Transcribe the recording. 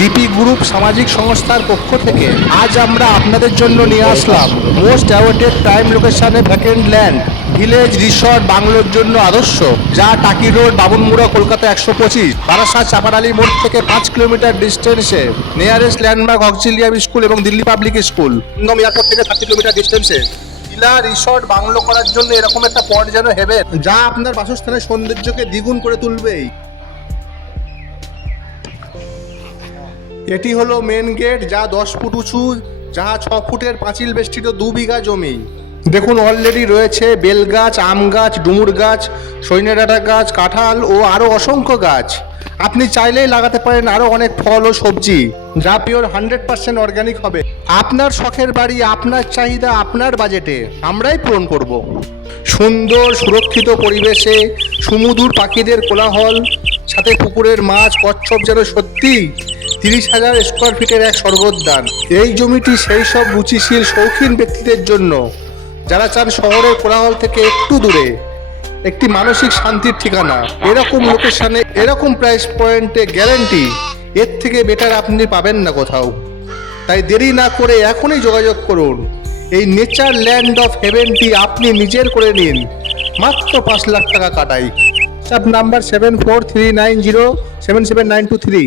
DP group সামাজিক সংস্থার পক্ষ থেকে আজ আমরা আপনাদের জন্য নিয়ে আসলাম মোস্ট অ্যাওয়ার্ডেড প্রাইম লোকেশনে ভ্যাকেন্ট ল্যান্ড ভিলেজ রিসর্ট বাংলোর জন্য আদর্শ, যা টাকি রোড, বামুনমুড়া, কলকাতা 125, বারাসাত চাপাডালি মোড় থেকে 5 কিলোমিটার ডিস্টেন্সে। নিয়ারেস্ট ল্যান্ডমার্ক অক্সিলিয়াম স্কুল এবং দিল্লি পাবলিক স্কুল। ইন্দম এয়ারপোর্ট থেকে 30 কিলোমিটার ডিস্টেন্সে। ভিলা রিসর্ট বাংলো করার জন্য এরকম একটা পট যেন হেভেন, যা আপনার বাসস্থানের সৌন্দর্যকে দ্বিগুণ করে তুলবেই। এটি হলো মেন গেট, যা 10 ফুট উঁচু, যা 6 ফুটের পাঁচিল বেষ্টিত 2 বিঘা জমি। দেখুন, অলরেডি রয়েছে বেল গাছ, আম গাছ, ডুমুর গাছ, সজনে ডাঁটা গাছ, কাঁঠাল ও আরও অসংখ্য গাছ। আপনি চাইলেই লাগাতে পারেন আরও অনেক ফল ও সবজি, যা পিওর 100% অর্গানিক হবে। আপনার শখের বাড়ি, আপনার চাহিদা, আপনার বাজেটে আমরাই পূরণ করব। সুন্দর সুরক্ষিত পরিবেশে, সুমধুর পাখিদের কোলাহল, সাথে পুকুরের মাছ, কচ্ছপ, যেন সত্যি 30,000 স্কোয়ার ফিটের এক স্বর্গোদ্যান। এই জমিটি সেই সব রুচিশীল শৌখিন ব্যক্তিদের জন্য, যারা চান শহরের কোলাহল থেকে একটু দূরে একটি মানসিক শান্তির ঠিকানা। এরকম লোকেশনে, এরকম প্রাইস পয়েন্টে গ্যারান্টি এর থেকে বেটার আপনি পাবেন না কোথাও। তাই দেরি না করে এখনই যোগাযোগ করুন। এই নেচার ল্যান্ড অফ হেভেনটি আপনি নিজের করে নিন মাত্র 5 লাখ টাকা কাটাই। নাম্বার 7439077923।